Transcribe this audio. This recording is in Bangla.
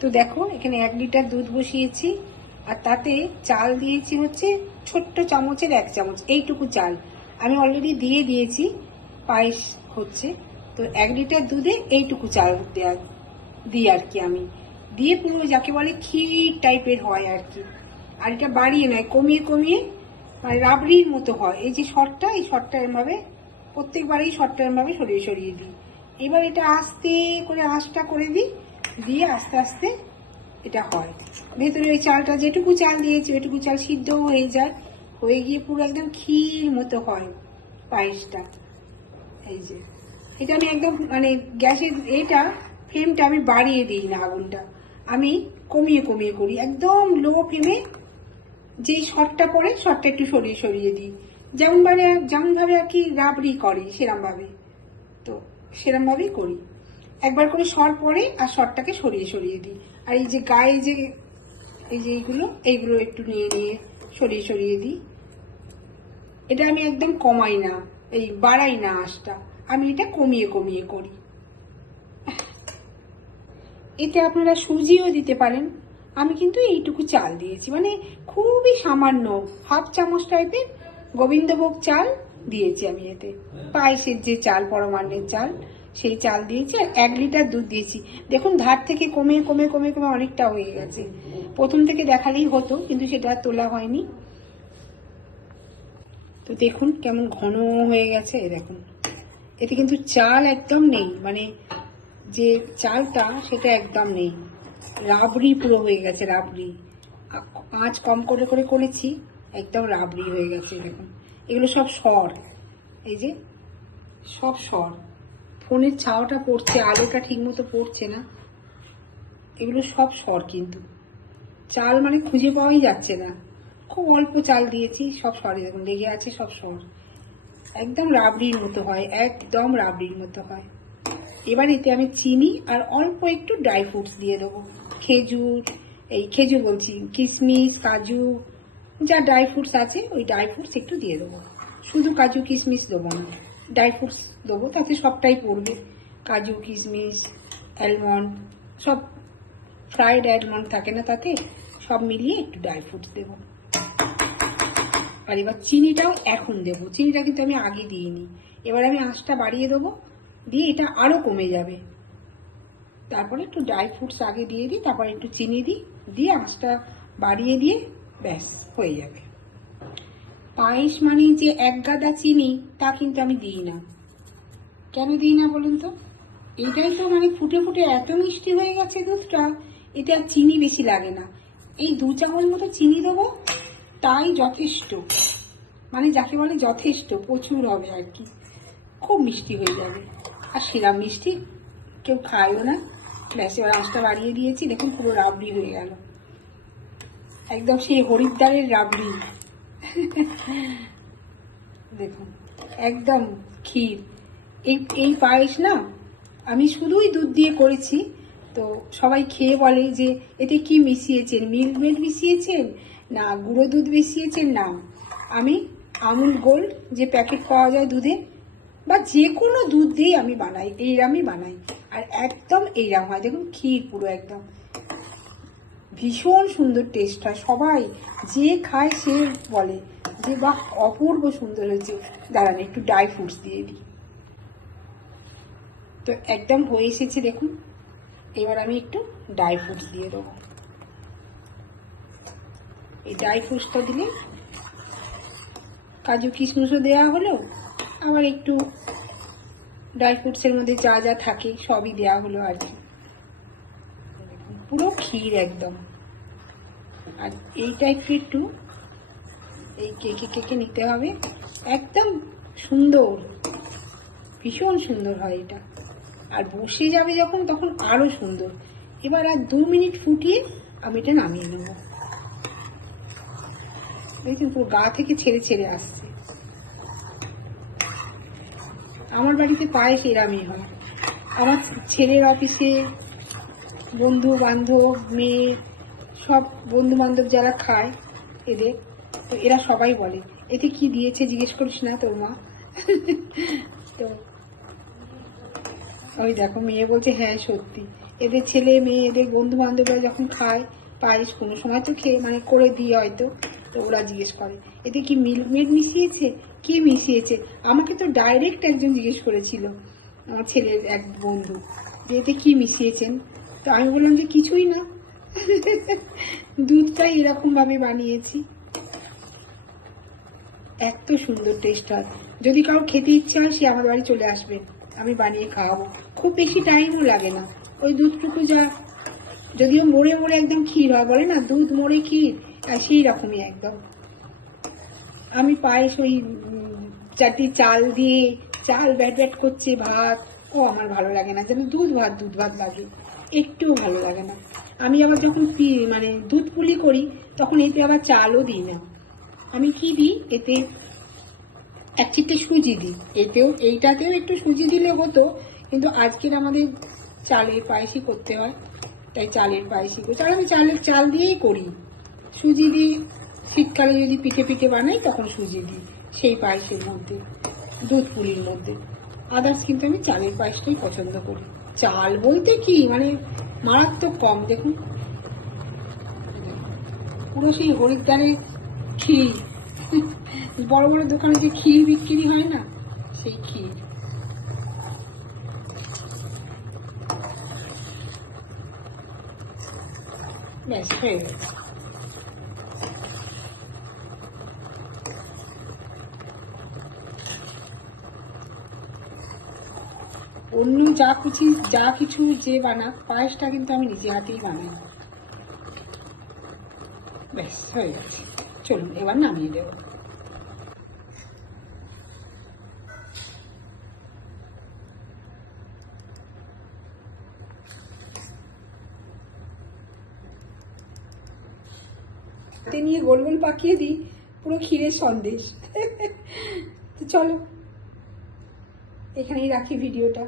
তো দেখো এখানে 1 লিটার দুধ বসিয়েছি, আর তাতে চাল দিয়েছি হচ্ছে ছোট্ট চামচের 1 চামচ, এইটুকু চাল আমি অলরেডি দিয়ে দিয়েছি। পায়েস হচ্ছে, তো 1 লিটার দুধে এইটুকু চাল দিই আর কি। আমি দিয়ে পুরো যাকে বলে ক্ষীর টাইপের হয় আর কি। আর এটা বাড়িয়ে নয়, কমিয়ে কমিয়ে মানে রাবড়ির মতো হয়। এই যে শর্টটা, এই শর্টটা এমভাবে প্রত্যেকবারেই শর্টটা এমভাবে সরিয়ে সরিয়ে দিই। এবার এটা আস্তে করে আঁচটা করে দিই, দিয়ে আস্তে আস্তে এটা হয়। ভেতরে ওই চালটা যেটুকু চাল দিয়েছি ওইটুকু চাল সিদ্ধ হয়ে যায়, হয়ে গিয়ে পুরো একদম ক্ষীর মতো হয় পায়েসটা। এই যে এটা আমি একদম মানে গ্যাসের এটা ফ্লেমটা আমি বাড়িয়ে দিই না, আগুনটা আমি কমিয়ে কমিয়ে করি, একদম লো ফ্লেমে। যেই শর্টটা পড়ে শর্টটা একটু সরিয়ে সরিয়ে দিই, যেমনভাবে আর কি রাবড়ি করে সেরমভাবে। তো সেরমভাবেই করি, একবার করে শর পরে আর শরটাকে সরিয়ে সরিয়ে দিই। আর এই যে গায়ে যে এই যে এইগুলো একটু নিয়ে নিয়ে সরিয়ে সরিয়ে দিই। এটা আমি একদম কমাই না, এই বাড়াই না আঁচটা, আমি এটা কমিয়ে কমিয়ে করি। এতে আপনারা সুজিও দিতে পারেন, আমি কিন্তু এইটুকু চাল দিয়েছি, মানে খুবই সামান্য হাফ চামচ টাইপের গোবিন্দভোগ চাল দিয়েছি আমি এতে। পায়েসের যে চাল, পরমান্নের চাল, সেই চাল দিয়েছি। আর 1 লিটার দুধ দিয়েছি। দেখুন ধার থেকে কমে কমে কমে কমে অনেকটা হয়ে গেছে। প্রথম থেকে দেখালেই হতো, কিন্তু সেটা আর তোলা হয়নি। তো দেখুন কেমন ঘন হয়ে গেছে, দেখুন এতে কিন্তু চাল একদম নেই, মানে যে চালটা সেটা একদম নেই, রাবড়ি পুরো হয়ে গেছে, রাবড়ি। আঁচ কম করে করে করেছি, একদম রাবড়ি হয়ে গেছে। দেখুন এগুলো সব সর, এই যে সব সর। ফোনের ছাওয়াটা পড়ছে, আলোটা ঠিক মতো পড়ছে না, এগুলো সব সর, কিন্তু চাল মানে খুঁজে পাওয়াই যাচ্ছে না। খুব অল্প চাল দিয়েছি, সব সরে দেখুন লেগে আছে, সব সর। একদম রাবড়ির মতো হয়, একদম রাবড়ির মতো হয়। এবার এতে আমি চিনি আর অল্প একটু ড্রাই ফ্রুটস দিয়ে দেবো। খেজুর বলছি, কিশমিশ, কাজু, যা ড্রাই ফ্রুটস আছে ওই ড্রাই ফ্রুটস একটু দিয়ে দেবো। শুধু কাজু কিশমিশ দেবো না, ড্রাই ফ্রুটস দেবো, তাতে সবটাই পড়বে। কাজু, কিশমিশ, অ্যালমন্ড, সব ফ্রাইড অ্যালমন্ড থাকে না তাতে, সব মিলিয়ে একটু ড্রাই ফ্রুটস দেবো। আর এবার চিনিটাও এখন দেবো, চিনিটা কিন্তু আমি আগে দিইনি। এবার আমি আঁচটা বাড়িয়ে দেবো, দিয়ে এটা আরও কমে যাবে। তারপরে একটু ড্রাই ফ্রুটস আগে দিয়ে দিই, তারপরে একটু চিনি দিই, দিয়ে আঁচটা বাড়িয়ে দিয়ে ব্যাস হয়ে যাবে। পায়েস মানে যে 1 গাদা চিনি তা কিন্তু আমি দিই না। কেন দিই না বলুন তো? এটাই তো মানে ফুটে ফুটে এত মিষ্টি হয়ে গেছে দুধটা, এতে আর চিনি বেশি লাগে না। এই 2 চামচ মতো চিনি দেবো, তাই যথেষ্ট, মানে যাকে বলে যথেষ্ট, প্রচুর হবে আর কি, খুব মিষ্টি হয়ে যাবে। আর সেরাম মিষ্টি কেউ খায়ও না। ব্যাস এবার আঁচটা বাড়িয়ে দিয়েছি, দেখুন পুরো রাবড়ি হয়ে গেল, একদম সেই হরিদ্বারের রাবড়ি। দেখুন একদম ক্ষীর। এই এই পায়েস না আমি শুধুই দুধ দিয়ে করেছি। তো সবাই খেয়ে বলে যে এতে কি মিশিয়েছেন, মিল্ক মেড মিশিয়েছেন না গুঁড়ো দুধ মিশিয়েছেন? না, আমি আমুল গোল্ড যে প্যাকেট পাওয়া যায় দুধে, বা যে কোনো দুধ দিয়েই আমি বানাই, এইরামই বানাই। আর একদম এইরাম হয়, দেখুন ক্ষীর পুরো একদম ভীষণ সুন্দর টেস্ট হয়। সবাই যে খায় সে বলে যে বাহ অপূর্ব সুন্দর হয়েছে। দাঁড়ান একটু ড্রাই ফ্রুটস দিয়ে দিই। তো একদম হয়ে এসেছে দেখুন, এবার আমি একটু ড্রাই ফ্রুটস দিয়ে দেবো। এই ড্রাই ফ্রুটসটা দিলে কাজু কিশমিশও দেওয়া হলো, আবার একটু ড্রাই ফ্রুটসের মধ্যে যা যা থাকে সবই দেওয়া হলো আর কি। পুরো ক্ষীর একদম। আর এইটা একটু এই কেকে কেকে নিতে হবে, একদম সুন্দর, ভীষণ সুন্দর হয় এটা। আর বসে যাবে যখন তখন আরো সুন্দর। এবার আর 2 মিনিট ফুটিয়ে আমি এটা নামিয়ে নেব। দেখুন পুরো গা থেকে ছেড়ে ছেড়ে আসছে। আমার বাড়িতে পায়েস এরামই হয়। আমার ছেলের অফিসে বন্ধু বান্ধব, মেয়ে, সব বন্ধু বান্ধব যারা খায় এদের, তো এরা সবাই বলে এতে কি দিয়েছে জিজ্ঞেস করিস না তোর মা। তো ওই দেখো মেয়ে বলছে হ্যাঁ সত্যি, এদের ছেলে মেয়ে এদের বন্ধু বান্ধবরা যখন খায় পায়েস, কোনো সময় তো খেয়ে মানে করে দিই হয়তো, তো ওরা জিজ্ঞেস করে এতে কি মিল্ক মেড মিশিয়েছে, কি মিশিয়েছে। আমাকে তো ডাইরেক্ট একজন জিজ্ঞেস করেছিল, আমার ছেলের এক বন্ধু, যে এতে কি মিশিয়েছেন। তো আমি বললাম যে কিছুই না, দুধটাই এরকম ভাবে বানিয়েছি। এত সুন্দর টেস্ট হয়। যদি কারো খেতে ইচ্ছা হয় সে আমার বাড়ি চলে আসবেন, আমি বানিয়ে খাওয়াবো। খুব বেশি টাইমও লাগে না, ওই দুধটুকু যা, যদিও মোড়ে মোড়ে একদম ক্ষীর হয়, বলে না দুধ মোড়ে ক্ষীর, আর সেই রকমই একদম। আমি পায়েস ওই চারটি চাল দিয়ে, চাল ব্যাট ব্যাট করছে ভাত, ও আমার ভালো লাগে না, যেন দুধ ভাত লাগে, একটুও ভালো লাগে না। আমি আবার যখন মানে দুধ পুলি করি তখন এতে আবার চালও দিই না, আমি কি দিই এতে এক চিমটে সুজি দিই। এইটাতেও একটু সুজি দিলে হতো, কিন্তু আজকের আমাদের চালের পায়েসই করতে হয়, তাই চালের পায়েসই করি। তাহলে আমি চাল দিয়েই করি, সুজি দিই শীতকালে যদি পিঠে পিঠে বানাই তখন সুজি দিই সেই পায়েসের মধ্যে, দুধ পুলির মধ্যে। আদার্স কিন্তু আমি চালের পায়েসটাই পছন্দ করি। চাল বলতে কি মানে মারাত্মক কম, দেখুন পুরো সেই হরিদ্বারের ক্ষীর, বড় বড় দোকানে যে ক্ষীর বিক্রি হয় না, সেই ক্ষীর। ব্যাস হয়ে গেছে। অন্য যা কিছু যে বানাক, পায়েসটা কিন্তু আমি নিজে হাতেই বানাই। ব্যাস হয়ে গেছে, চলুন এবার নামিয়ে দেবো। হাতে নিয়ে গোল গোল পাকিয়ে দিই, পুরো ক্ষীরের সন্দেশ। তো চলো এখানেই রাখি ভিডিওটা।